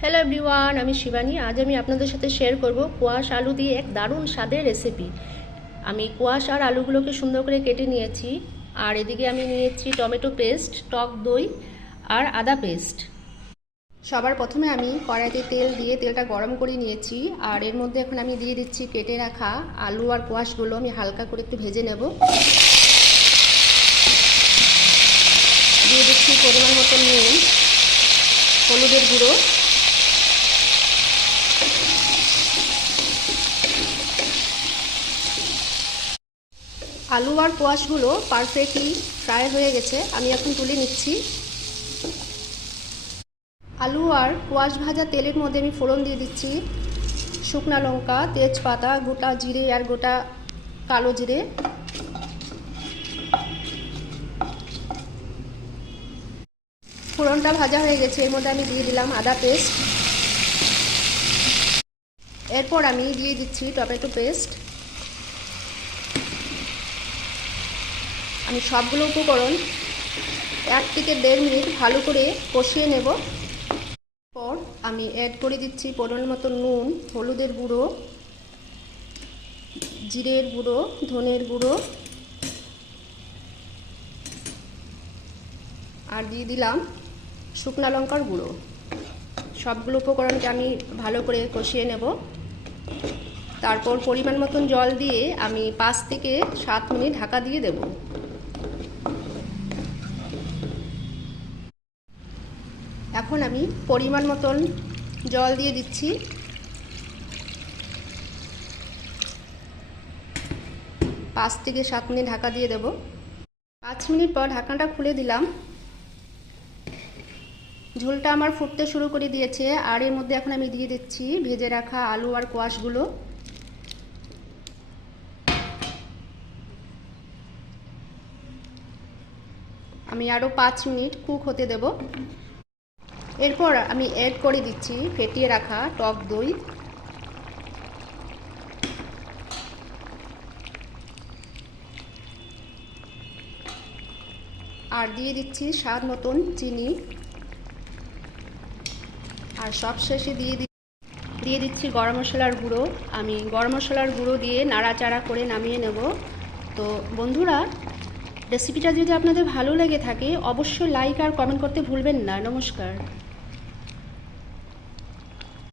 Hello everyone, আমি শিবানী। আজ আমি আপনাদের সাথে শেয়ার করব কোয়াশ আলু দিয়ে এক দারুণ স্বাদের রেসিপি। আমি কোয়াশ আর আলুগুলোকে সুন্দর করে কেটে নিয়েছি, আর এদিকে আমি নিয়েছি টমেটো পেস্ট, টক দই আর আদা পেস্ট। সবার প্রথমে আমি কড়াইতে তেল দিয়ে তেলটা গরম করে নিয়েছি, আর এর মধ্যে এখন আমি দিয়ে দিচ্ছি কেটে রাখা আলু আর কোয়াশগুলো। আমি হালকা করে একটু ভেজে নেব। দিয়ে দিচ্ছি পরিমাণ মতো নুন, হলুদের গুঁড়ো, আলু আর কোয়াশগুলো পারফেক্টলি ফ্রাই হয়ে গেছে। আমি এখন তুলে নিচ্ছি। আলু আর কোয়াশ ভাজা তেলের মধ্যে আমি ফোড়ন দিয়ে দিচ্ছি শুকনা লঙ্কা, তেজপাতা, গোটা জিরে আর গোটা কালো জিরে। ফোড়নটা ভাজা হয়ে গেছে, এর মধ্যে আমি দিয়ে দিলাম আদা পেস্ট। এরপর আমি দিয়ে দিচ্ছি টমেটো পেস্ট। আমি সবগুলো উপকরণ 1 থেকে 1.5 মিনিট ভালো করে কষিয়ে নেব। পর আমি অ্যাড করে দিচ্ছি পরিমাণ মতো নুন, হলুদের গুঁড়ো, জিরের গুঁড়ো, ধনের গুঁড়ো, আর দিয়ে দিলাম শুকনা লঙ্কার গুঁড়ো। সবগুলো উপকরণকে আমি ভালো করে কষিয়ে নেব। তারপর পরিমাণ মতন জল দিয়ে আমি 5 থেকে 7 মিনিট ঢাকা দিয়ে দেব। এখন আমি পরিমাণ মতন জল দিয়ে দিচ্ছি। 5 থেকে 7 মিনিট ঢাকা দিয়ে দেব। 5 মিনিট পর ঢাকনাটা খুলে দিলাম। ঝোলটা আমার ফুটতে শুরু করে দিয়েছে, আর এর মধ্যে এখন আমি দিয়ে দিচ্ছি ভেজে রাখা আলু আর কোয়াশগুলো। আমি আরও 5 মিনিট কুক হতে দেব। এরপর আমি অ্যাড করে দিচ্ছি ফেটিয়ে রাখা টক দই। আর দিয়ে দিচ্ছি স্বাদ মতন চিনি। আর সবশেষে দিয়ে দিচ্ছি গরম মশলার গুঁড়ো। আমি গরম মশলার গুঁড়ো দিয়ে নাড়াচাড়া করে নামিয়ে নেব। তো বন্ধুরা, রেসিপিটা যদি আপনাদের ভালো লেগে থাকে অবশ্যই লাইক আর কমেন্ট করতে ভুলবেন না। নমস্কার।